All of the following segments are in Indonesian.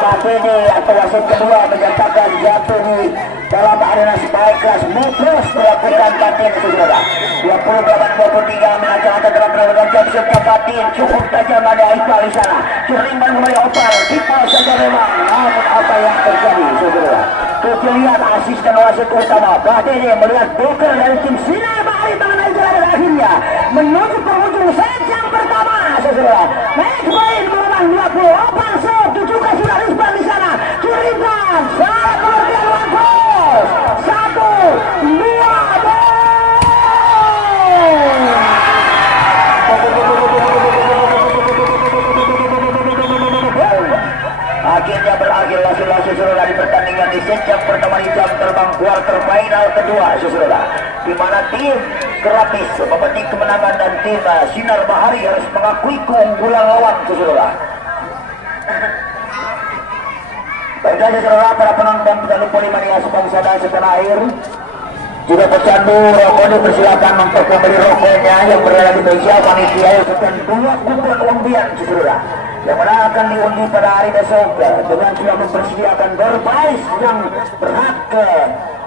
Matini atau wasit kedua menyatakan jatuh di dalam arena spike kelas Mutros melakukan batin itu saudara. 28-23 mengacau dalam perlawanan jam serta batin cukup tajam ada Iqbal di sana. Curimbang kembali Opal, Iqbal saja memang. Namun apa yang terjadi saudara? Kejelian asisten wasit utama Batini melihat Boker dari tim Sinar Bahari mengenai jalan akhirnya menuju penghujung sejam pertama saudara. Match point memang 20 Opal serve tujukan sudah Rizban di sana. Curimbang salah pengertian waktu 1, 2, akhirnya berakhir langsung saudara di pertandingan di sejam pertama di jam terbang kuarter final kedua saudara, di mana tim Kerapis memetik kemenangan dan tim Sinar Bahari harus mengakui keunggulan lawan saudara. Baiklah saudara, para penonton tidak lupa mania sebangsa dan setanah air juga pecandu rokok dipersilakan untuk membeli rokoknya yang berada di meja panitia sekian 2 kupon undian saudara yang mana akan diundi pada hari besok dengan sudah mempersediakan door prize yang berhak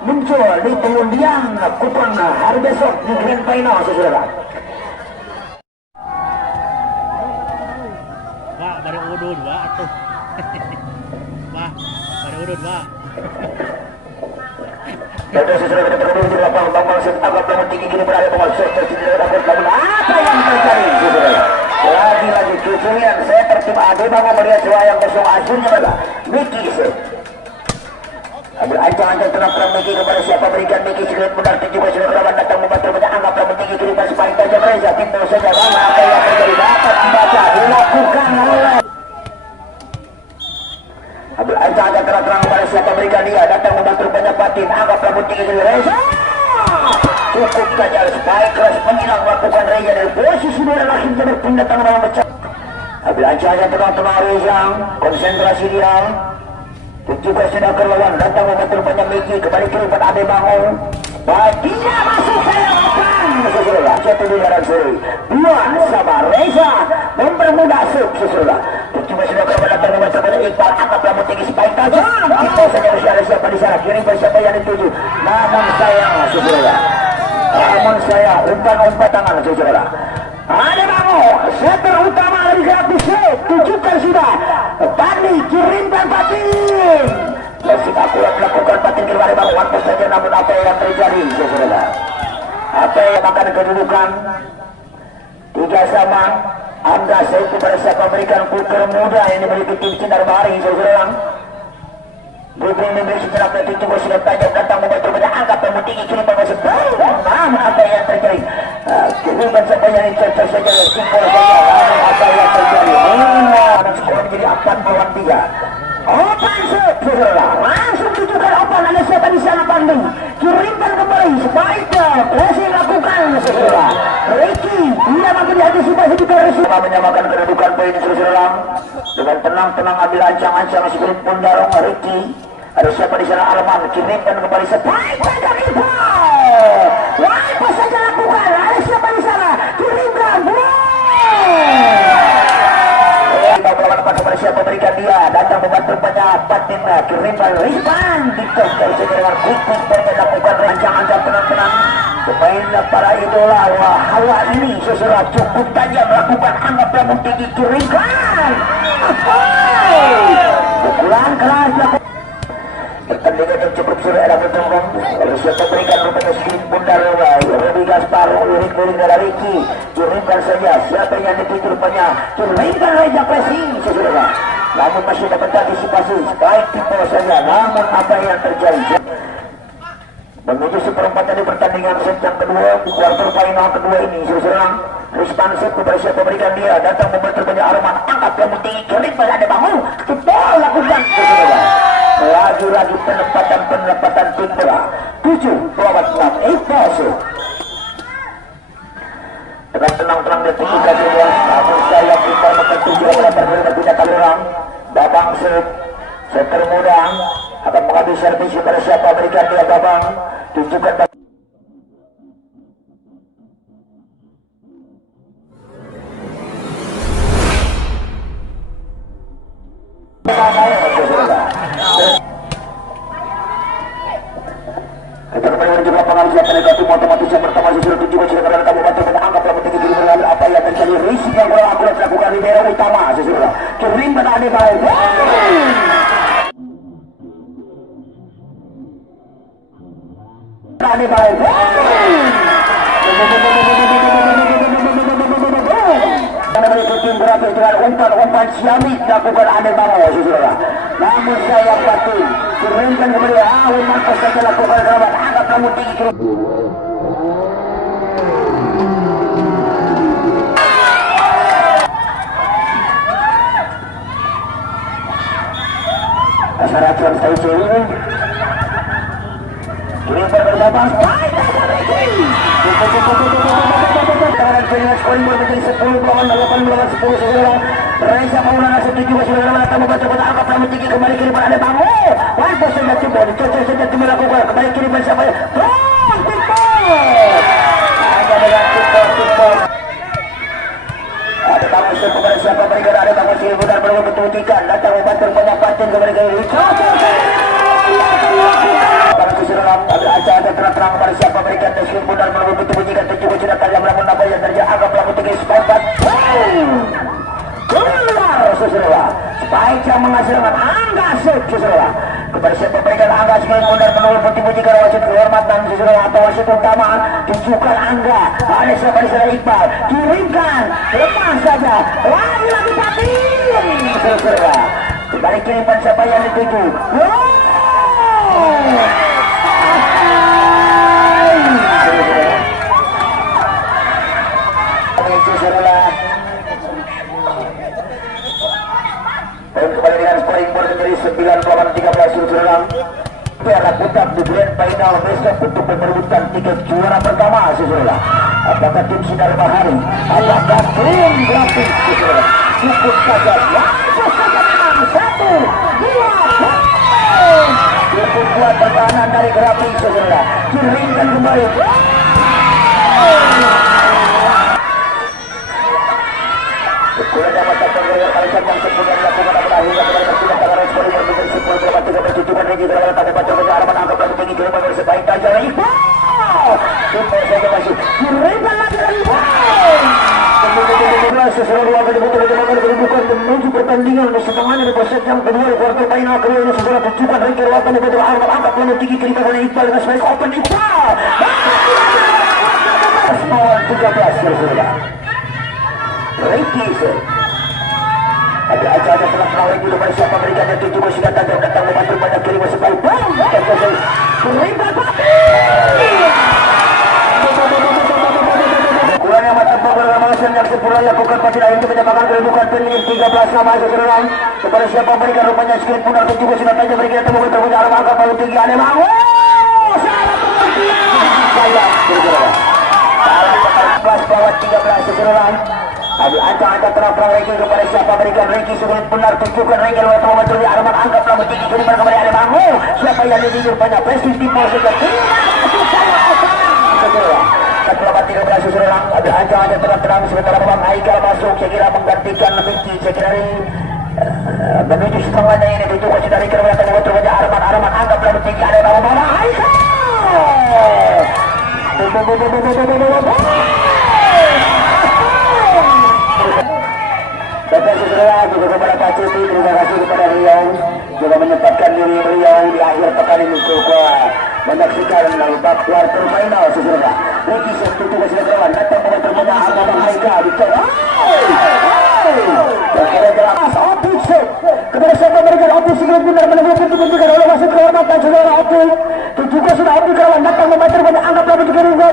muncul di pengundian kupon hari besok di grand final saudara. Pak, pada udun Pak atuh. Pak, pada udun Pak. Sudah sesuai dengan terhubung di lapang bambang agak namun tinggi kini berada penguasai tidak dapat namun apa yang terjadi saudara? Lagi-lagi kecurian saya tertim Ade Bango melihat yang kosong asurnya adalah Miki ambil ancang-ancang tenang Miki kepada siapa berikan Miki sedikit benar juga sudah kerabat datang membantu pada anggap rambut tinggi kiri pas paling tajam Reza pintu saja lama apa yang terjadi dapat dibaca dilakukan oleh ambil ancang-ancang terang-terang kepada siapa berikan dia datang membantu banyak batin anggap rambut tinggi kiri Reza cukup saja spike keras menyilang melakukan Reza dari posisi dua dan akhirnya berpindah tangan dalam pecah. Ambil ancang-ancang tenang-tenang Reza konsentrasi dia juga sudah kerlawan datang membantu banyak Miki kembali kiri pada Ade Bango tidak masuk saya lapan sesudah satu di dalam seri 2 sama Reza mempermudah sub sesudah juga sudah kerlawan datang membantu pada Iqbal angkat rambut tinggi spike tajam kita saja masih ada siapa di sana kiri siapa yang dituju namun sayang sesudah namun saya umpan tangan saudara. Ade Bango setter utama dari gratis tujukan sudah Bandi kirimkan batin Persib akurat melakukan batin keluar Bango waktu saja namun apa yang terjadi saudara? Apa yang akan kedudukan 3 sama Angga Saifu pada siapa memberikan puker muda yang dimiliki tim Sinar Bahari saudara. Bubing memberi sejarah itu juga sudah tajam datang membantu pada angkat yang tinggi kiri masuk namun apa yang terjadi kehidupan siapa yang dicerca saja simpul saja namun apa yang terjadi dan skor menjadi 4-3 open set saudara langsung tujukan open ada siapa di sana Bandung kirimkan kembali sebaiknya pressing lakukan saudara Ricky tidak mampu diantisipasi di garis menyamakan kedudukan poin saudara dengan tenang-tenang ambil ancang-ancang sebelum pun darong Ricky ada siapa di sana Arman kirimkan kembali sebaiknya dari apa saja lakukan ada siapa di sana kirimkan kepada siapa berikan dia datang membantu banyak batin kirimkan Rizman dikosong saja dengan kukus lakukan rancang-rancang tenang-tenang pemain para idola hawa ini sesudah cukup tajam melakukan anggap rambut tinggi kirimkan pukulan keras lakukan pertandingan yang cukup sudah ada bertembang harus siapa berikan rupanya sedikit bundar Rudy Gaspar lirik-lirik dari Ricky kirimkan saja siapa yang dituju rupanya kirimkan Reza pressing sesudah namun masih dapat antisipasi baik tipe saja namun apa yang terjadi menuju seperempat dari pertandingan set yang kedua di kuarter final kedua ini sesudah respansif kepada siapa berikan dia datang membantu banyak Arman angkat rambut tinggi kirimkan Ade Bango kita lakukan sesudah lagi-lagi penempatan tim bola 7-6 Iqbal dengan tenang-tenang detikkan semua namun saya kita makan 7 oleh berbeda kali orang Babang seter muda akan mengambil servis kepada siapa berikan dia Babang tunjukkan siapa negatif otomatis yang pertama sudah 7 sudah karena kabupaten menangkap pelaku tinggi kiri berlalu apa yang terjadi risik yang kurang akurat dilakukan di daerah utama sesudah kering pada ada baik ada baik karena berikuti berakhir dengan umpan-umpan siamik dilakukan ada bango sesudah namun saya batin keringkan kemudian umpan kosa dilakukan kerabat angkat pelaku tinggi kiri Asaracuan saya ini Kirim berbabas Tangan pilihan scoring menjadi 10 lawan 8 lawan 10 sesudah Reza Maulana setuju sudah datang membantu pada angka pelaku tinggi kembali kiriman ada bango Wajah saja coba dicocok saja dilakukan kembali kiriman siapa ya ada dengan tipe ada tamu kepada siapa mereka ada tamu sih benar benar betul-betul datang membantu banyak paten kepada kiri para kusiram ada acara terang-terang kepada siapa mereka dan benar benar betul-betul tujuh sudah tajam namun apa yang terjadi agak pelaku tinggi sepakat keluar sesudah baik yang menghasilkan angga sesudah kepada siapa mereka angga sekali benar benar betul-betul karena wasit kehormatan sesudah atau wasit utama tunjukkan angga oleh siapa di sana Iqbal kirimkan lepas saja lagi patin sesudah kembali kirimkan siapa yang dituju kembali dengan scoring board menjadi 9 lawan 13 sesudah Piala Putak di grand final besok untuk memperebutkan tiket juara pertama sesudah apakah tim Sinar Bahari apakah tim Grafik sesudah cukup saja langsung saja menang 1, 2, 3 cukup kuat pertahanan dari Grafik sesudah kirimkan kembali Kurangnya mata pengguna kalisan yang sempurna dilakukan pada hingga kembali bersidak tangan respon yang menjadi 10 berapa 3 bertujukan lagi dalam letak baca arah menangkap pelaku tinggi kiri member sebaik tajam Iqbal Iqbal saja masih kirimkan lagi dari Iqbal sesuai ruang kebutuhan kedudukan menuju pertandingan setengahnya di poset yang kedua di kuartal final kedua ini sesudah tunjukkan ringkir waktu di betul arah angkat pelaku tinggi kiri member Iqbal dengan sebaik open Iqbal 13 sesudah Ricky ada acara tenang-tenang lagi kepada siapa mereka yang tujuh sudah datang membantu banyak kiri masuk balik kurangnya mata pengawasan yang sempurna lakukan pada akhir itu menyebabkan kedudukan pemilik 13 nama seseorang kepada siapa mereka rupanya sekali pun atau juga sudah tanya mereka yang temukan terpunya arah angka paling tinggi aneh bangun salah kelas bawah 13 seseorang Adi angka terang-terang Regi kepada siapa berikan Regi sudah benar tunjukkan Regi oleh teman di Arman angkat pelaku tinggi kiri kembali ada bangun siapa yang dijujur banyak prestis di pos sejak setelah 13 seseorang ada angka terang-terang sementara Bang Haikal masuk saya kira menggantikan Miki saya kira menuju setengahnya ini tunjukkan sudah Regi oleh teman Arman angkat pelaku tinggi ada bangun Bang Haikal Bapak saudara juga kepada Pak Cuti, terima kasih kepada Riau juga menyempatkan diri Riau di akhir pekan ini untuk menyaksikan babak kuarter final saudara. Regi setuju ke silakan datang dengan termuda Abang Haika bicara. Opik kepada siapa mereka Opik segera benar menemukan ditunjukkan oleh wasit kehormatan saudara Opik. Juga sudah Opik kawan datang membantu banyak anggap lalu juga juga.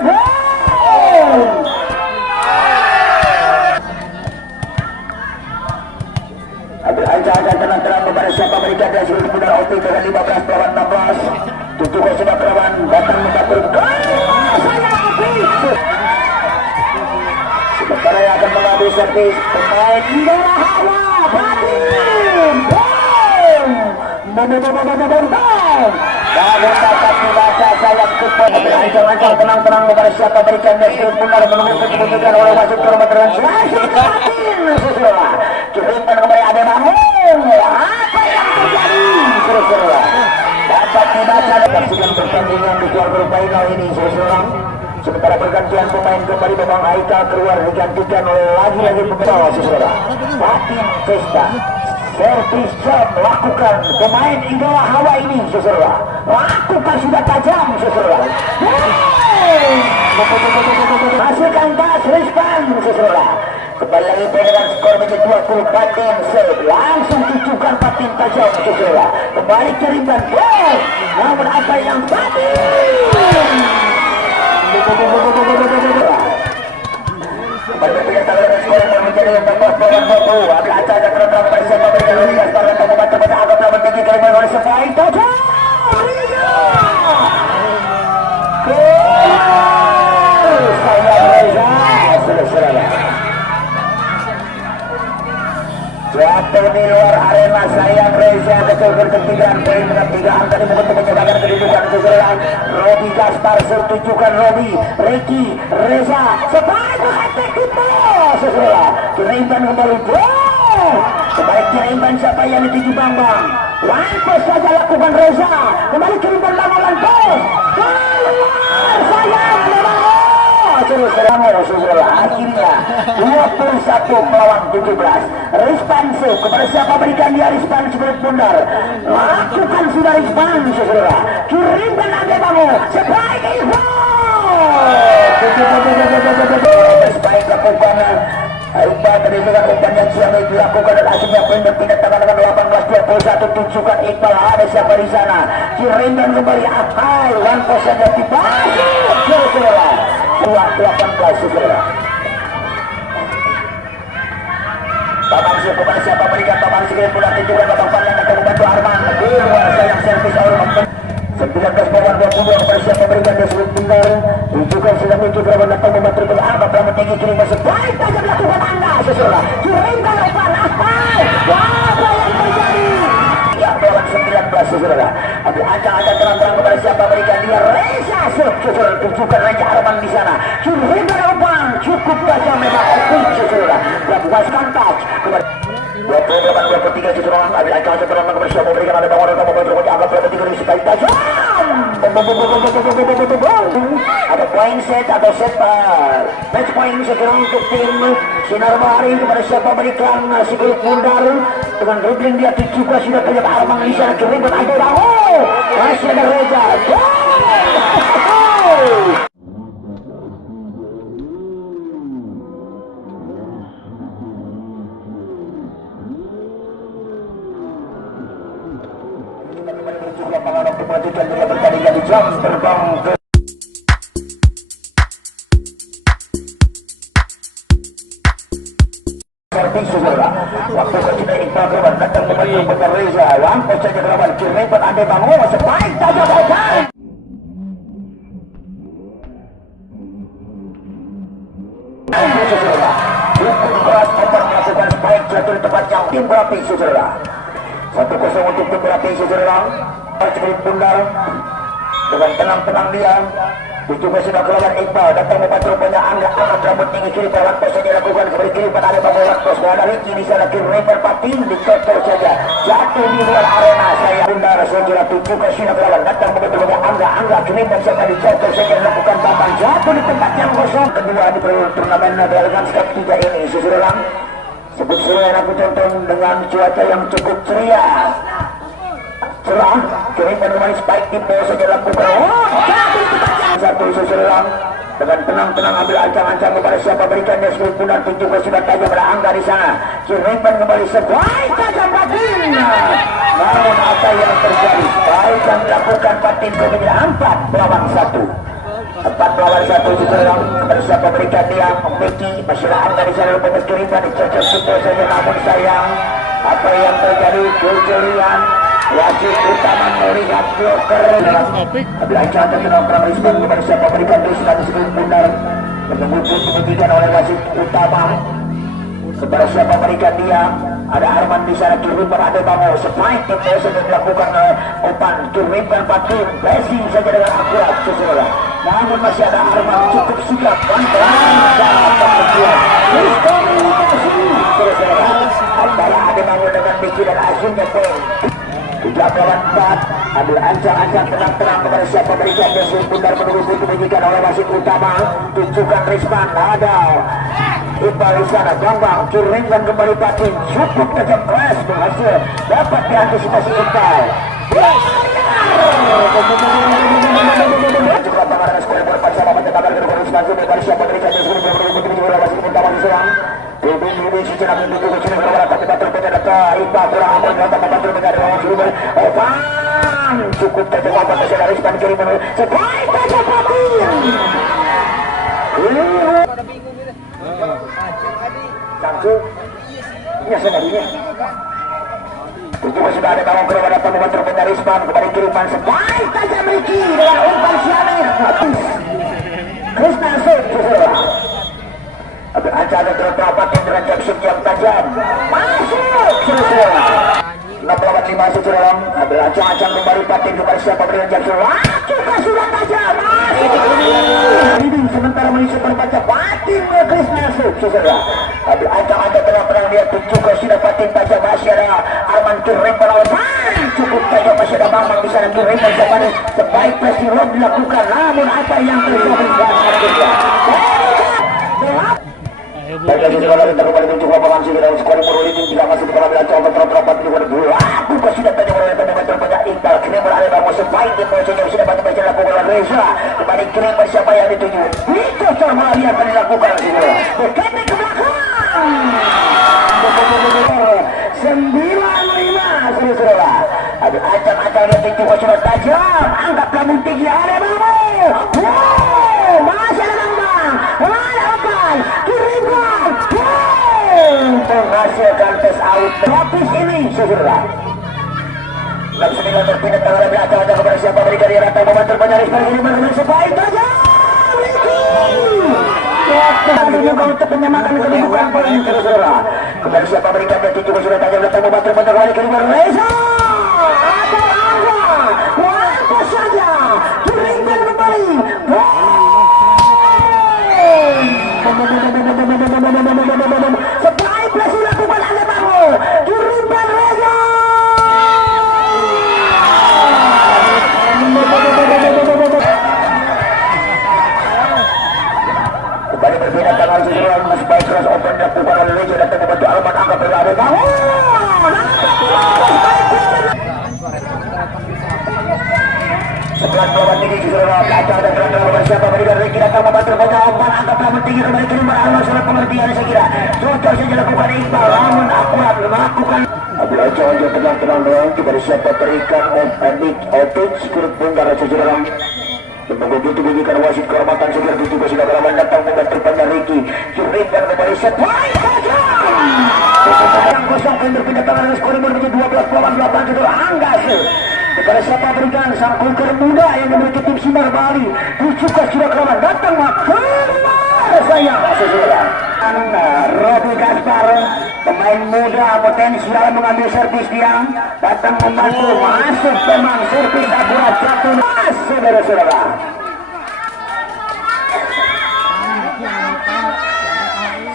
Ada tenang-tenang kepada siapa mereka dia sudah benar Opik dengan 15 lawan 16. Tunjukkan sudah kawan datang membantu. Saya Opik. Sementara yang akan mengambil servis pemain Indra Hawa Batin. Namun dapat dibaca sayap kupon. Ancang-ancang tenang-tenang kepada siapa berikan dia benar menunggu keputusan oleh wasit kehormatan Batin. Kirimkan kembali ada bangun. Apa yang terjadi? Dapat dibaca dan saksikan pertandingan di berupa ini seseorang. Sementara pergantian pemain kembali Bang Aika keluar digantikan oleh lagi-lagi pemain seseorang. Patin Pesta. Servis jam lakukan pemain idola Hawa ini seseorang. Lakukan sudah tajam seseorang. Hasilkan tas Rizkan seseorang. Kembali lagi dengan skor menjadi 20 Patin save. Langsung tujukan Patin tajam seseorang. Kembali kirimkan gol. Namun apa yang Patin? Berbeda dengan skor yang menjadi tembak lawan Bobo. Ada acara terang bersama berikan Liga Star dan membantu pada agak lawan tinggi kalimat oleh sebaik tajam. Jatuh di luar arena sayang Reza betul ketinggalan poin dengan 3 angka di muka menyebarkan kedudukan kegelan. Robi Gaspar setujukan Robi Ricky Reza sebaik berhati kita sesuai kirimkan kembali sebaik kirimkan siapa yang dituju Bambang Lampus saja lakukan Reza kembali kirimkan Bambang Lampus keluar sayang terus akhirnya 21 melawan 17. Respansif kepada siapa berikan dia Respansif kulit bundar. Lakukan sudah Respansif saudara. Kirimkan Ade Bango sebaik info. Sebaik lakukan Iqbal tadi dengan umpannya siang itu dilakukan dan akhirnya poin berpindah tangan dengan 18-21 tunjukkan Iqbal ada siapa di sana. Kirimkan kembali Akai Lampus saja tiba. Saudara 18 saudara. Babang siap kepada siapa berikan Babang Sigit pula tunjukkan Babang Pandang akan membantu Arman keluar sayang servis Arman 19 bawah 22 kepada siapa berikan dia sulit tinggal tunjukkan sudah muncul kerabat datang membantu kepada Arman pelamat tinggi kiri masuk baik tajam lakukan anda saudara kirimkan lepas Ahmad apa yang terjadi yang bawah 19 saudara ambil ancang-ancang terang-terang kepada siapa berikan dia Reza saudara tunjukkan Raja Arman di sana kirimkan lepas cukup tajam memang saudara lakukan touch kepada 28-23 seseorang ambil ancang-ancang terang-terang kepada siapa berikan ada bangunan kamu bantu kepada angka berapa 3 sekali tajam ada poin set atau set match point segera untuk tim Sinar Bahari kepada siapa berikan si kulit bundar dengan dribbling dia juga sudah terlihat Arman di sana kirim dan ada masih ada Reza perhatikan dia berkali jadi jam terbang ke servis saudara waktu ketika Iqbal keluar datang membantu Bekar Reza Lampus saja kerabat kirim dan Ade Bango sebaik tajam Okan saudara hukum keras obat melakukan sebaik jatuh di tempat yang tim berapi saudara 1-0 untuk tim berapi saudara Kulit bundar dengan tenang-tenang dia juga sudah keluar Iqbal datang membantu rupanya angkat rambut tinggi kiri Lampus saja lakukan kembali kiri pada ada Bambang Lampus ada Ricky di sana kiri Patin dikotor saja jatuh di luar arena saya bundar saja juga sudah keluar datang membantu rupanya angga kiri siapa dikotor saja lakukan Bambang jatuh di tempat yang kosong kedua di turnamen Delegan Cup 3 ini seseorang sebut suruh yang aku tonton dengan cuaca yang cukup ceria cerah kirimkan kembali spike tipe saja lakukan satu seseorang dengan tenang-tenang ambil ancang-ancang kepada siapa berikan dia seluruh pundan tunjukkan sudah tajam pada angka di sana kirimkan kembali sebaik tajam Patin namun apa yang terjadi baik yang dilakukan Patin kemudian 4 lawan 1 seseorang kepada siapa berikan dia Meki masalah angka di sana rupanya kirimkan dicocok tipe saja namun sayang apa yang terjadi kejelian wasit utama melihat bloker belajar terkenal perang Rizman kepada siapa berikan Rizman di seluruh bundar menunggu diberikan oleh wasit utama kepada siapa berikan dia ada Arman di sana kirimkan ada Bango sebaik tim saja dilakukan oleh Opan kirimkan Patin blessing saja dengan akurat sesuai namun masih ada Arman cukup sikap pelan-pelan dalam pertempuran diskomunikasi sesuai antara ada Bango dengan Biki dan Asyinnya poin Tiga lawan 4. Ambil ancang-ancang tenang-tenang kepada siapa berikan Yesus Bundar menunggu pintu menyikan oleh wasit utama. Tunjukkan Risman ada Iqbal di sana. Bambang kirimkan kembali Patin. Cukup tajam keras berhasil dapat diantisipasi Iqbal. Juga pengarah skor bersama mencetakkan gol Risman Zumi pada siapa berikan Yesus Bundar menunggu pintu menyikan oleh wasit utama di serang. Bimbing Indonesia jenak menunggu kecil berwarna tapi batur penyadap Iqbal kurang aman dapat membantu menyadap Evan cukup tajam apa kesalahan Risman kiriman sebaik tajam Patin. Langsung iya sebenarnya sudah ada bawang keluar datang membantu menyadap Risman kembali kiriman sebaik tajam Ricky dengan umpan Syamir Krishna Sud ada terdapat dengan Jackson yang tajam masuk lawan 5 sejarah ambil acang-acang kembali Patin kepada siapa berikan Jackson juga sudah tajam leading sementara Malaysia berbaca Patin ke Krishna Sud sejarah ambil acang-acang tenang-tenang dia juga sudah Patin tajam masih ada Arman Kirim melawan cukup tajam masih ada Bambang di sana Kirim dan sebaik presi rob dilakukan namun apa yang terjadi Bagi sekolah kita kembali menuju lapangan segera skor Murulidin tidak masih di pengambilan coba terdapat di luar berlaku sudah tadi oleh pemain terbanyak Iqbal Kirim berada bangsa sebaik di posisi sudah bantu baca lakukan oleh Reza kembali Kirim siapa yang dituju itu Sormali akan dilakukan segera berkata ke belakang 9-5 saudara ada acang-acang yang tinggi sudah tajam anggaplah tinggi ada babu masih ada Bambang ada Opan Kirimkan menghasilkan tes out lapis ini saudara 69 berpindah tangan lebih acang-acang kepada siapa berikan dia rata membantu penyaris Kirimkan dengan sebaik tajam juga untuk menyamakan kedudukan poin saudara kepada siapa berikan dia juga sudah tajam datang membantu penyaris Kirimkan Reza atau Angga apa saja Kirimkan kembali sebaik presi lakukan anda bangun Kirimkan Reza kembali berbeda tangan sejarah sebaik keras open dilakukan oleh Reza datang membantu Arman Angga berada bangun sebelah bawah tinggi saudara pelacak dan terang siapa berikan Ricky datang membantu banyak umpan angkatlah tinggi kembali Kirimkan Arman surat pengertian saya kira cocok saja lakukan Iqbal namun akurat melakukan apabila cocok tenang-tenang doang kepada siapa berikan Otik kurut bongkar saudara begitu bunyikan wasit kehormatan segera juga sudah beraman datang membantu banyak Ricky Kirimkan kembali sebaik yang kosong yang berpindah tangan dengan skor menjadi 12-8 saudara Angga kepada siapa berikan sang kulker muda yang memiliki tim Sinar Bali juga sudah keluar datang keluar sayang saudara Robi Gaspar pemain muda potensial mengambil servis dia datang membantu masuk memang servis akurat jatuh saudara-saudara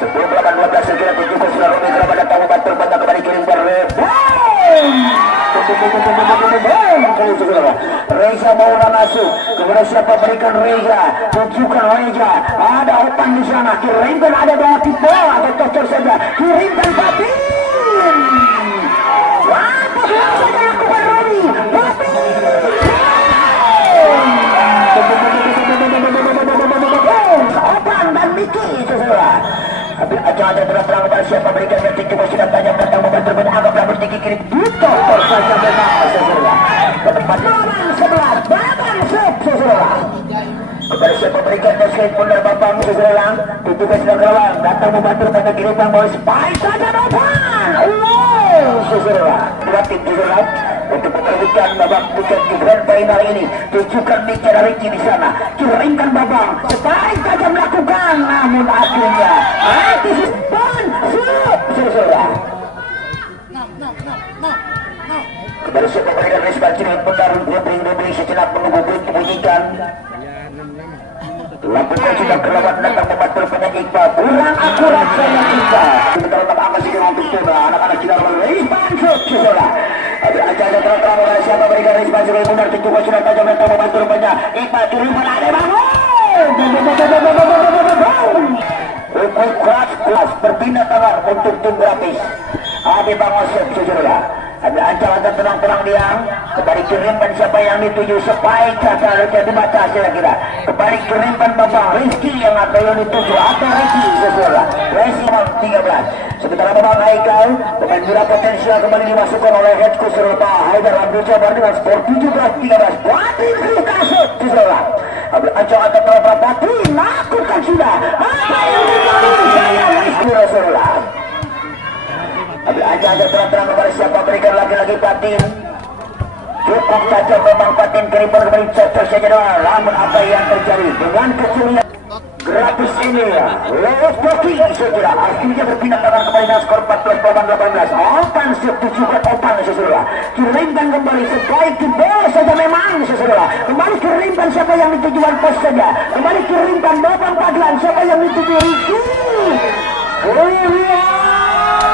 sebelum 8-12 segera juga sudah Robi Gaspar datang membantu banyak kembali Kirimkan Reza Maulana masuk kepada siapa berikan Reza tunjukkan Reza ada Opan di sana Kirimkan ada dua tipe atau cocok saja Kirimkan Patin apa saja lakukan Roni Patin Opan dan Miki saudara ada terang-terang kepada siapa berikan yang tinggi sudah tajam datang membantu anggaplah bertinggi kirim butuh saja memang saudara ke tempat lawan 11 Babang saudara kepada siapa berikan sekali Bundar Babang saudara juga sudah keluar datang membantu pada Kirimkan bawah sebaik saja Babang saudara dua tim saudara untuk memperbutkan babak puncak di grand final ini tunjukkan bicara Ricky di sana Kirimkan Babang sebaik saja melakukan namun akhirnya saudara kepada siapa berikan Risman Cilik Bundar lebih sejenak menunggu begitu bunyikan lakukan sudah kelewat datang membantu penyanyi Iqbal kurang akurat saya Iqbal sebentar untuk angka segera untuk anak-anak tidak Risman saudara Ada acara terang oleh siapa berikan risma sebagai benar tujuh sudah tajam dan tamu bantu rupanya Iqbal kiriman ada bangun Rukun kelas berpindah tangan untuk tim berapis Ade Bangosep sejurlah ada ancaman tenang-tenang dia kembali kirimkan siapa yang dituju sebaik kata jadi baca kira-kira kembali kirimkan Babang Rizky yang atau yang dituju atau Ricky sesuai Resiman 13 sementara Babang Haikal pemain bola potensial kembali dimasukkan oleh head coach Serta Haidar Abdul Jabbar dengan skor 17-13 Batin Krikasut sesuai ada ancaman tenang Batin lakukan sudah apa yang dituju saya Rizky Rasulullah ambil aja terang-terang kepada siapa berikan lagi-lagi Batin cukup saja memang Batin keribuan kembali cocok saja doang namun apa yang terjadi dengan kecilian gratis ini ya lewat Boki sesudah akhirnya berpindah tangan kembali dengan skor 14-18 opan setujukan opan sesudah kirimkan kembali sebaik bola saja memang sesudah kembali kirimkan siapa yang ditujuan pos saja kembali kirimkan Babang Padlan siapa yang dituju Ricky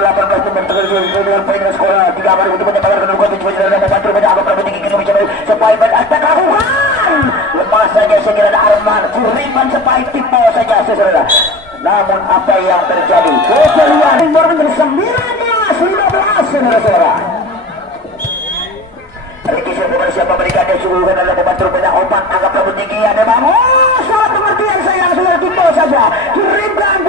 18 teman dengan poin skor 3 kali untuk menyebarkan kedudukan tujuh dan membantu banyak agak tinggi kini mencoba supaya beratak lakukan lepas saja sekira ada Arman kuriman supaya tipe saja sesudah namun apa yang terjadi kecelian Timur 19-15 saudara Ricky Sempurna siapa berikan dia suruhkan adalah membantu banyak obat agak rambut tinggi ada bangun salah pengertian saya sudah tipe saja kirimkan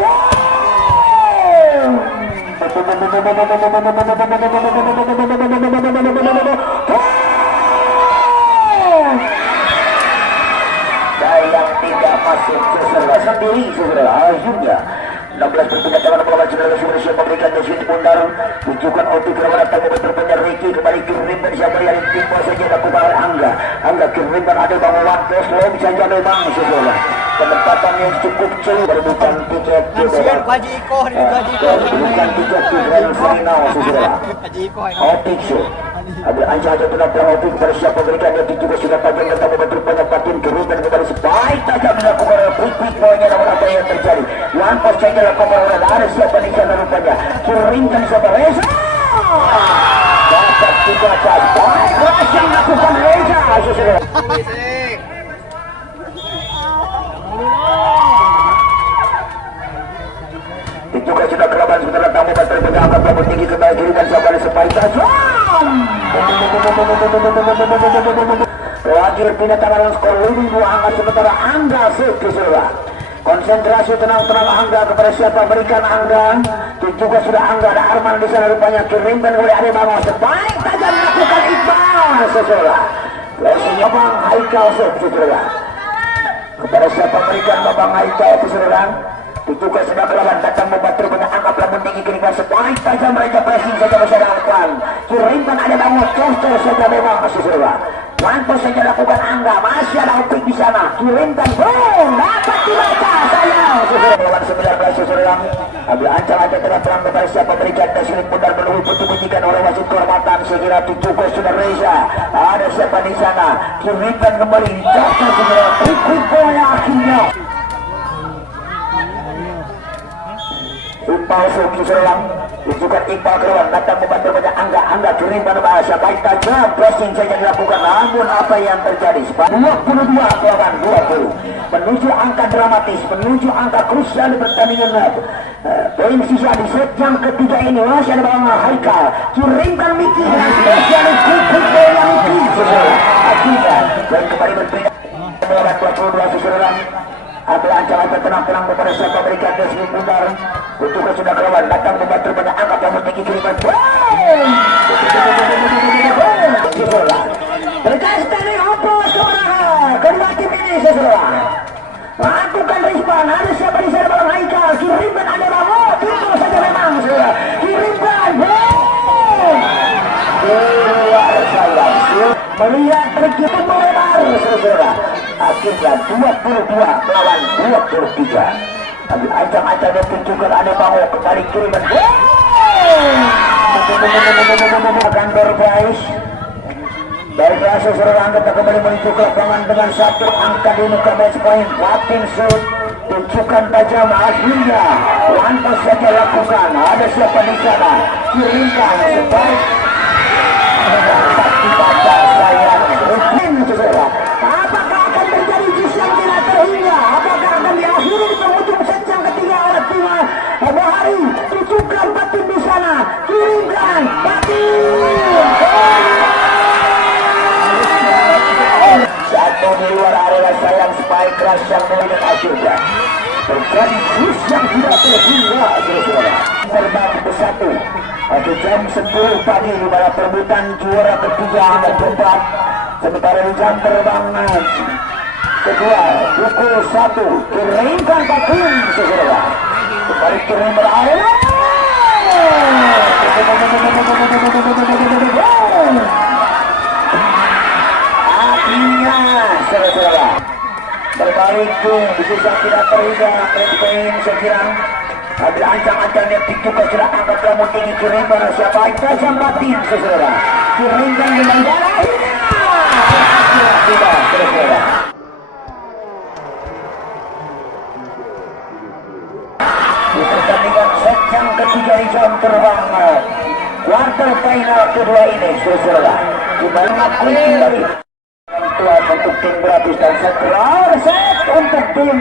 yang tidak masuk sesudah sendiri sesudah akhirnya 16 berpindah tangan bola saudara sudah siap memberikan dosis pundar tunjukkan auto kepada tamu berbanyak Ricky kembali kirimkan siapa yang timpa saja lakukan oleh Angga kirimkan ada bangunan terus lagi saja memang sesudah penempatan yang cukup celik bukan tiket Haji Iko bukan tiket Grand Final sesudah optik show ada ancaman tenang optik kepada siapa berikan dia juga sudah tajam dan tamu berbanyak Batin kirimkan kepada sebaik tajam dilakukan oleh quick poinnya namun apa yang terjadi lampau saja lakukan oleh ada siapa di sana rupanya kirimkan siapa Reza dapat juga baik keras yang lakukan Reza sesudah juga sudah kerabat sebentar tamu bater berangkat rambut tinggi kembali kirimkan siapa di sepaik tajam terakhir pindah tangan skor lebih 2 angka sementara Angga sesudah konsentrasi tenang-tenang Angga kepada siapa berikan Angga juga sudah Angga ada Arman di sana rupanya kirimkan oleh Ade Bangos sebaik tajam lakukan Iqbal sesudah lesnya Bang Haikal sesudah kepada siapa berikan Babang Haikal sesudah juga sudah berlawan datang membantu banyak angka pelambun tinggi kirimkan sebaik tajam mereka pressing saja masyarakat kirimkan Ade Bangos coster saja memang sesudah Lampau saja lakukan Angga masih ada opik di sana kirimkan boom dapat dibaca sayang lawan 19 sesudah ambil ancam-ancam terang kepada siapa berikan dasirin pundar menunggu putih-putihkan oleh wasit kehormatan sekira tujuh sudah Reza ada siapa di sana kirimkan kembali jatuh segera quick bola akhirnya Iqbal Suki Serang tunjukkan Iqbal keluar datang membantu banyak Angga kirimkan bahasa baik tajam pressing saja dilakukan namun apa yang terjadi 22 lawan 20 menuju angka dramatis menuju angka krusial di pertandingan poin sisa di set yang ketiga ini masih ada Bang Haikal kirimkan Miki dengan spesialis quick bola Miki akhirnya dan kembali berpindah melawan 22 seseorang ada ancaman tenang-tenang kepada siapa berikan desmi pundar untuk sudah keluar datang membantu banyak angkat yang tinggi kiriman berikan standing opos kedua tim ini sesudah lakukan Rizban ada siapa di sana Bang Haikal kirimkan ada Bamo itu saja memang sesudah kirimkan keluar saya melihat terkirim melebar sesudah akhirnya 22 melawan 23 ambil ancam-ancam dan tunjukkan ada Bamo kembali kiriman kantor guys baiklah sesudah Anda kembali menuju ke lapangan dengan satu angka di muka match point Batin shoot tunjukkan tajam akhirnya lantas saja lakukan ada siapa di sana kirimkan sebaik keras yang mulai juga terjadi bus yang tidak terhingga saudara. Terbang ke satu atau jam 10 pagi di mana perebutan juara ketiga dan keempat, sementara di jam terbang kedua pukul 1 kirimkan patung saudara. Kembali kirim berakhir. Akhirnya saudara berbalik bisa tidak terhingga poin sekira. Ada ancang-ancang yang ditugas sudah angkat rambut tinggi kirimkan siapa itu tajam batin saudara. Kirimkan di bandara. Tidak saudara. Di pertandingan set yang ketiga di jam terbang kuarter final kedua ini saudara. Di mana kuing dari tuan untuk tim berapis dan set untuk tim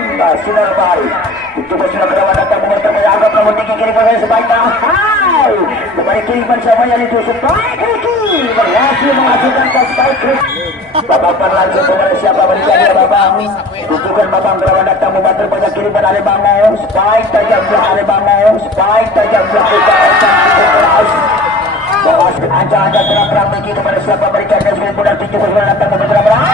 Sinar Bahari. Itu sudah kedua datang memotong agak rambut tinggi kiri pasang sebaiknya. Hai, kembali kiriman siapa yang itu sebaik Ricky berhasil menghasilkan spike Ricky. Bapak langsung kepada siapa berjaya babang. Tujukan babang kedua datang membantu pada kiriman Ale Bangau. Spike tajam belah Ale Bangau. Spike tajam belah keras. Bahas ancang-ancang terang-terang Ricky kepada siapa berikan dan sudah mudah tujuh sudah datang membantu berang.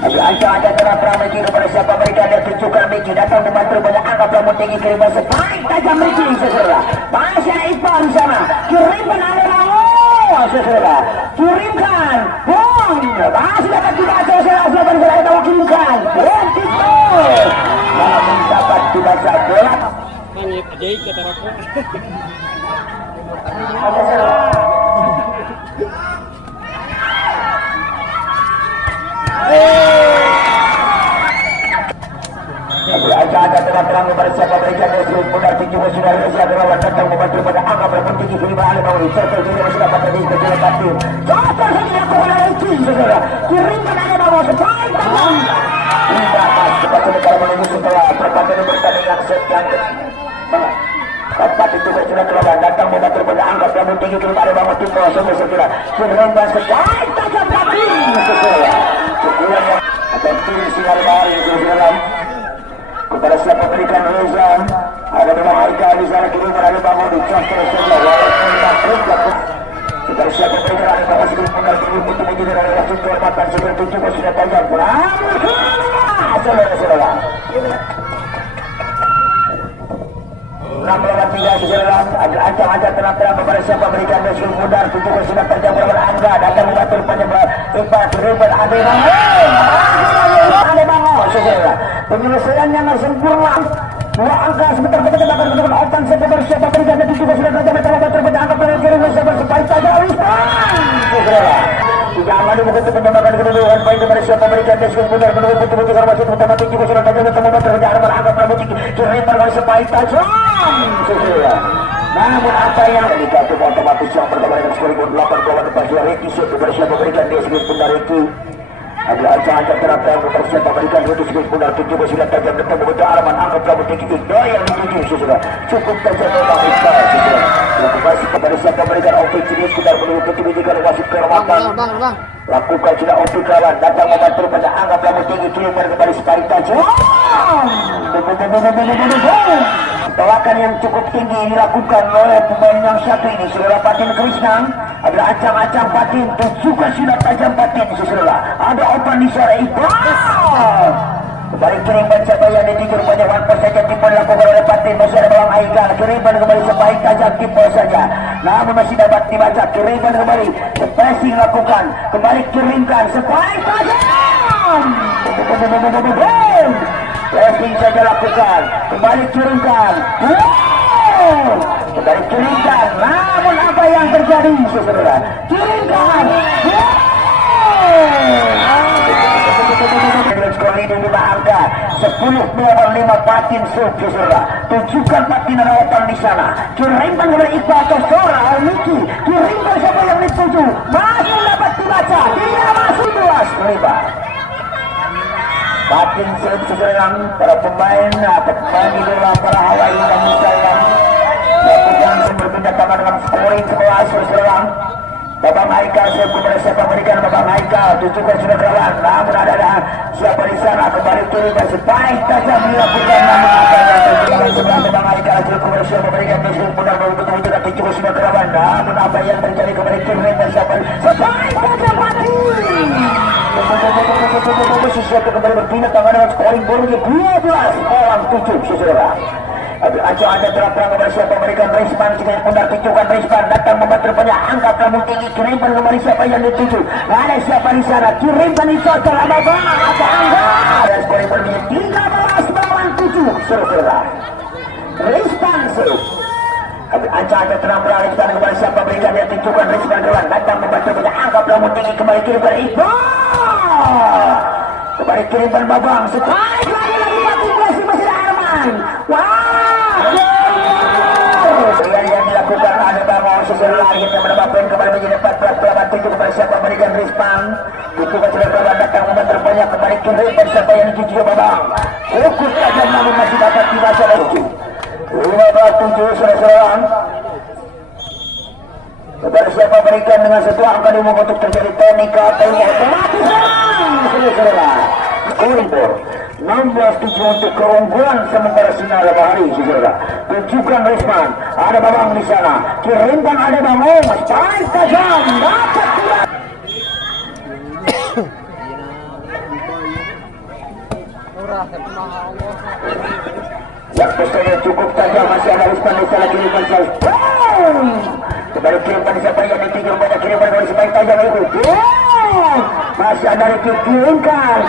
Ancang-ancang terang-terang Ricky kepada siapa berikan dan tunjukkan Ricky datang membantu banyak angkat rambut tinggi kirimkan sebaik tajam Ricky saudara. Pasien Iqbal di sana kirimkan Ale Bangau saudara. Kirimkan bom masih dapat dibaca saudara bergerak kita kirimkan bom Tito namun dapat dibaca bola. Nangit aja kata aku. Ada terang-terang kepada siapa berikan dari seluruh mudah tujuh sudah Indonesia berawat datang membantu pada angka berpun tinggi kelima Ali Bangau. Serta juga sudah pada di kecil batin. Contoh saja dilakukan oleh Ricky saudara. Kirimkan Ali Bangau sebaik tangan. Tidak pas cepat negara menunggu setelah pertandingan pertandingan set yang keempat itu sudah keluar datang membantu pada angka berpun tinggi kelima Ali Bangau. Timur semua saudara. Kirimkan sebaik tajam batin saudara. Sekurangnya atau tim Sinar Bahari saudara. Kepada siapa berikan Reza ada memang Aika di sana kirimkan Ali Bangau di contoh saja walaupun tak berubah. Kepada siapa berikan Ali Bangau sebelum benar sebelum untuk menjadi dari rasul kehormatan sebelum tujuh sudah tajam saudara-saudara 6-3 saudara. Ada ancang-ancang terang-terang kepada siapa berikan rasul mudah tujuh sudah tajam berangga datang membantu penyebab Iqbal kirimkan Ali Bangau. Ali Bangau saudara. Penyelesaian yang sempurna. Dua angka sebentar kita akan menentukan open set bersiap berikan dan juga sudah tajam terbatas terbatas angka pelanggaran Indonesia bersepai tajam saudara. Tidak aman begitu penyembahan kedudukan poin kepada siapa berikan dan sudah benar menunggu betul-betul karena utama juga sudah tajam terbatas terbatas angka pelanggaran kirim bersepai tajam saudara. Namun apa yang dikatakan otomatis yang pertama dengan skor 8 lepas dua Ricky kepada siapa berikan dia sebelum benar Ricky. Ada ancang-ancang terang-terang kepada siapa berikan itu sekitar benar tujuh sudah tajam datang begitu arman angkat rambut tinggi Iqbal yang dituju sudah cukup tajam memang Iqbal sudah lakukan kepada siapa berikan opik ini sekitar menunggu ketika wasit kehormatan lakukan sudah opik lawan datang membantu pada angkat rambut tinggi kirimkan kembali sekali tajam tolakan yang cukup tinggi dilakukan oleh pemain yang satu ini saudara Patin Krishna. Adalah ancang-ancang batin dan juga sudah tajam batin saudara. Ada open di sore Iqbal. Kembali kirimkan siapa yang ditidur banyak wanpos saja timbul dilakukan oleh batin masih ada bawang Aigal. Kirimkan kembali sebaik tajam timbul saja. Namun masih dapat dibaca kirimkan kembali. Pressing lakukan. Kembali kirimkan sebaik tajam. Pressing saja lakukan. Kembali kirimkan. Kembali kirimkan. Namun apa yang terjadi saudara? Kirimkan. Dengan skor leading 5 angka 10-5 Patin Sub saudara. Tunjukkan Patin Rawatan di sana. Kirimkan kepada Iqbal Tosora Al-Miki. Kirimkan siapa yang dituju. Masih dapat dibaca. Tidak masih 12 Patin Sub saudara. Para pemain idola para Hawaii dan Nusayang yang berpindah tangan dengan scoring 11 saudara. Babang Haikal kepada siapa berikan Babang Haikal tujukan sudah kawan, namun ada siapa di sana kembali turun dan sebaik tajam dilakukan, namun apa yang terjadi sebelah Babang Haikal kepada siapa berikan meskipun benar betul-betul juga tujukan sudah kawan, namun apa yang terjadi kembali turun dan siapa sebaik tajam mati sesuatu kembali berpindah tangan dengan scoring golnya 12-7 sesudah. Acung ada terang kepada siapa berikan Risman sekali pun tunjukkan Risman datang membantu banyak angka pelamun tinggi kirimkan kembali siapa yang dituju, ada siapa di sana kirimkan itu selama ada angka dan skor bermain 13-7 saudara. Risman Acung ada terang Risman kepada siapa berikan yang tunjukkan Risman kawan datang membantu banyak angka pelamun tinggi kembali kirimkan Iqbal kembali kirimkan Babang sebaik lagi partisipasi masih Arman. Yang dilakukan ada bangun sesuai lagi yang mendapatkan kembali menjadi 14-7 kepada siapa berikan Rispan itu sudah kawan datang membantu banyak kembali kirimkan siapa yang dituju Babang fokus saja namun masih dapat dibaca lagi 15-7 saudara. Kepada siapa berikan dengan satu angka dimulai untuk terjadi teknik atau otomatis saudara scoring board 16-7 untuk keunggulan sementara sinar matahari saudara. Tunjukkan Risman ada Babang di sana kirimkan ada Babang sebaik tajam dapat tidak waktu saja cukup tajam masih ada Risman di sana kirimkan kembali kirimkan siapa yang ditinggal banyak kirimkan kembali sebaik tajam itu masih ada kirimkan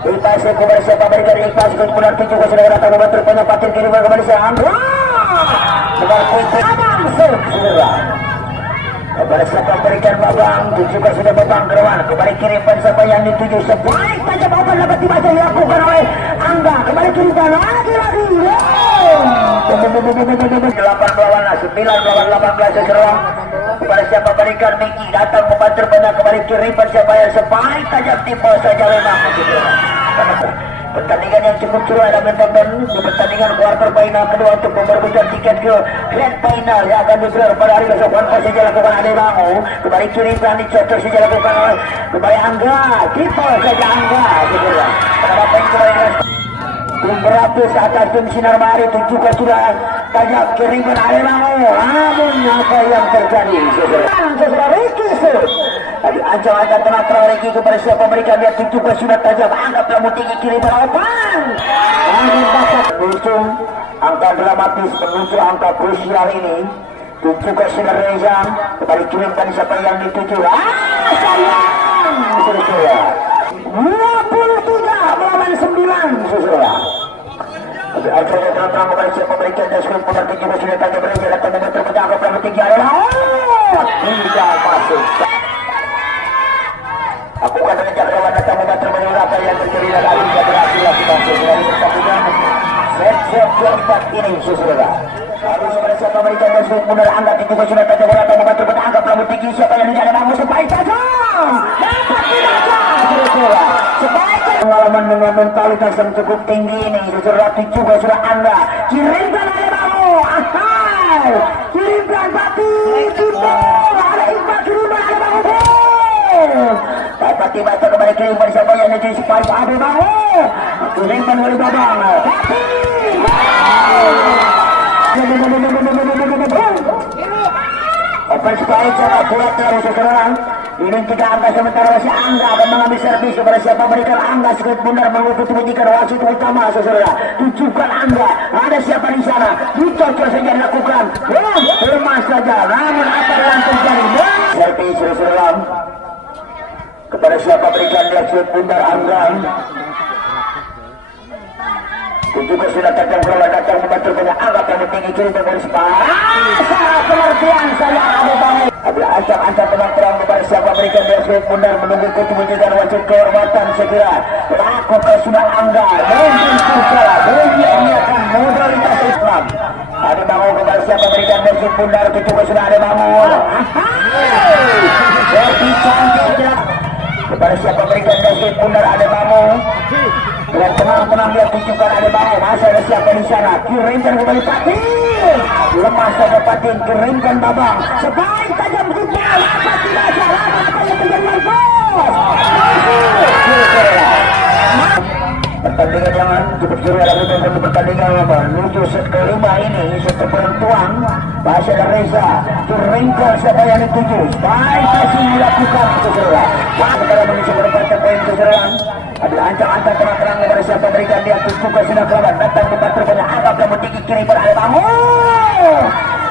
Ikhlas kepada siapa berikan ikhlas kemudian tunjukkan sudah datang membantu banyak patin kirimkan kembali siapa dengan kuitan saudara. Kepada siapa berikan Babang tunjukkan sudah Babang Kerawan kembali kirimkan siapa yang dituju sebaik tajam Babang dapat dibaca dilakukan oleh Angga kembali kirimkan lagi 8 lawan 9 lawan 18 seserang kepada siapa berikan Miki datang membantu banyak kembali kirimkan siapa yang sebaik tajam tipe saja memang pertandingan yang cukup seru ada menonton di pertandingan kuarter final kedua untuk pemerebutan tiket ke grand final yang akan digelar pada hari besok. Tanpa saja lakukan Ade Bangu kembali kirimkan dicotor saja lakukan oleh kembali Angga tipe saja Angga segera pendapat kembali tim berapis atas tim Sinar Matahari tunjukkan sudah tajam kirimkan Ade Bangu namun apa yang terjadi sesudah Ricky Ancam akan tenang lagi kepada siapa berikan dia tunjukkan sudah tajam angka pelamun tinggi kirimkan Opan angin dapat menuju angka dramatis menuju angka krusial ini tunjukkan Sinar Reza kembali kirimkan siapa yang dituju sayang saudara 23 melawan 9 saudara. Akhirnya terang kepada siapa berikan dan skor pengerti juga sudah tajam Reza datang dengan terpecah angka pelamun tinggi adalah tidak masuk. Aku akan mengejar kawan datang membantu apa yang terjadi dan hari ini berhasil lakukan sesuai pertandingan set keempat ini saudara. Harus kepada siapa berikan dan sudah benar angkat itu sudah tajam datang membantu angkat pelamun tinggi siapa yang tidak mampu sebaik tajam dapat dibaca saudara. Sebaik pengalaman dengan mentalitas yang cukup tinggi ini saudara juga sudah Anda kirimkan ada kamu kirimkan Pati kita ada Iqbal kirimkan ada kamu dapat dibaca kembali kirimkan siapa yang menjadi separuh Ade Bangu kirimkan oleh Babang open sebaik sangat kuat terus sekarang ini 3 angka sementara masih Angga akan mengambil servis kepada siapa berikan Angga sekali benar mengikuti penyidikan wasit utama saudara. Tunjukkan Angga ada siapa di sana dicocok saja dilakukan lemas saja namun apa yang terjadi servis saudara kepada siapa berikan dia sekali benar Angga juga sudah datang datang membantu banyak anggap yang tinggi kiri dan garis sangat pengertian saya Ade Bangu ada ancam tenang kepada siapa berikan dia sulit benar menunggu ketujuan wajib kehormatan segera lakukan sudah Angga mungkin surga bagi ini akan modalitas Islam Ade Bangu kepada siapa berikan dia sulit benar juga sudah Ade Bangu lebih cantik kepada siapa berikan dia sulit benar Ade Bangu Dengan tenang-tenang dia tunjukkan ada bawah. Masih ada siapa di sana? Kirimkan kembali Patin. Lemas saja Patin. Kirimkan Babang. Sebaik tajam juga. Lapa tidak salah. Apa yang terjadi Marcos? Pertandingan jangan cukup seru dalam pertandingan menuju set kelima ini, set penentuan. Masih ada Reza. Kirimkan siapa yang dituju. Baik kasih dilakukan keseruan. Sekarang mengisi berdepan poin keseruan. Ada ancang-ancang terang-terang kepada siapa berikan dia tujukan sudah kelewat datang membantu banyak anggap yang tinggi kiri berada bangun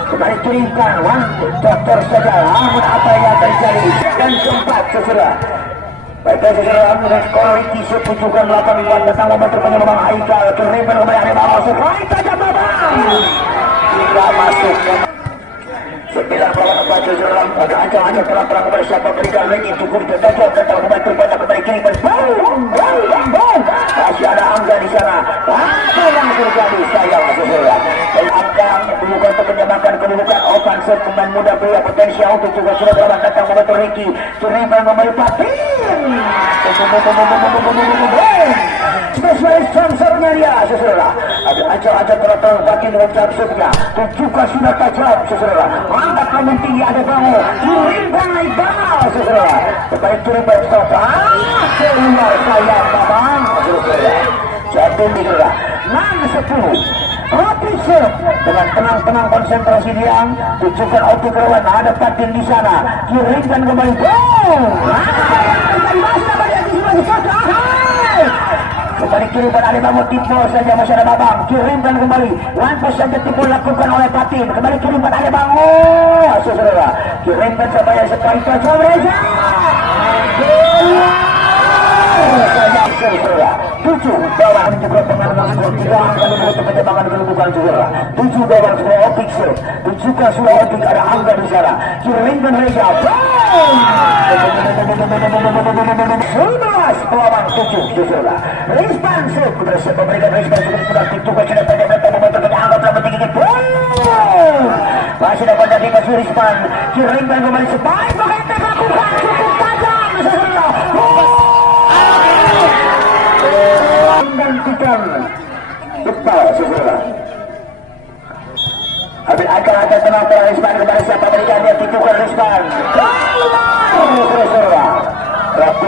kembali kirimkan one dokter saja namun apa yang terjadi dan keempat sesudah baiklah sesudah dengan skor Ricky sepujukan 8-4 datang membantu banyak memang Haikal kirimkan kembali ada bangun sesuai saja babang kita masuk 9 lawan 4 sesudah ada ancang-ancang terang-terang kepada siapa berikan Ricky cukup terjajah datang membantu banyak kembali kirimkan masih ada Angga di sana. Apa yang terjadi sayang sesudah. Dan Angga bukan untuk menyamakan kedudukan offensive pemain muda pria potensial untuk juga sudah berlawan datang membantu Ricky. Kirimkan kembali Patin. Spesialis transfernya dia sesudah. Ada ancang-ancang terang Patin dengan transfernya. Tunjukkan sudah tajam sesudah. Angkat namun tinggi ada bangun. Kirimkan naik bawah sesudah. Kembali kirimkan stop. Keluar sayang babang. Satu juga 6-10 Officer dengan tenang-tenang konsentrasi dia tunjukkan auto kerawan ada Patin di sana kirimkan kembali kembali kirimkan ada bangun tipu saja masih ada babang kirimkan kembali lantas saja tipu lakukan oleh Patin kembali kirimkan ada bangun saudara kirimkan supaya sebaik saja Reza tujuh bawah juga pengaruh skor 3 kali menutup penyebangan kelubukan juga 7 bawah skor opik set tunjukkan sudah opik ada Angga di sana kirimkan Reza 11 pelawang 7 juga Rizpan set berhasil memberikan Rizpan sudah tunjukkan sudah tajam-tajam membantu pada Angga telah tinggi masih dapat dari Mas Rizpan kirimkan kembali sebaik pakai lakukan cukup tajam menggantikan betul sesudah habis akan tenang Rizpan kepada siapa berikan dia titukan Rizpan sesudah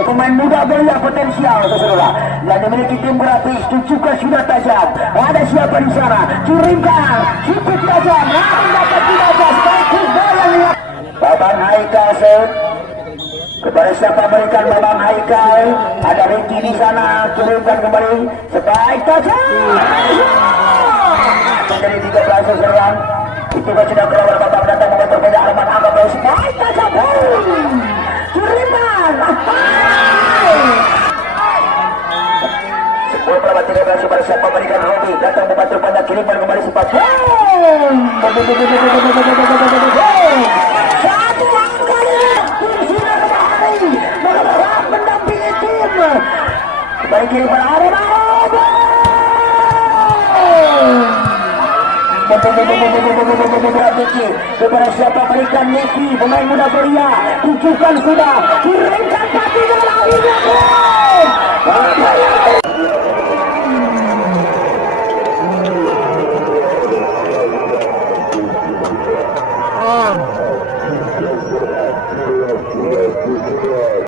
pemain muda belia potensial sesudah yang dimiliki tim berapis tunjukkan sudah tajam ada siapa di sana kirimkan cukup tajam namun dapat tidak baik bola Babang Haikal kepada siapa berikan Babang Haikal ada Ricky di sana kirimkan kembali sebaik tajam menjadi 13 seserang itu kan sudah keluar Babang datang membantu beda alamat anggap sebaik tajam kiriman 10 perabot 13 kepada siapa berikan Robi datang membantu pada kiriman kembali sebaik satu mendampingi tim kembali kiri pada Arema kepada siapa berikan Neki pemain muda beria tunjukkan sudah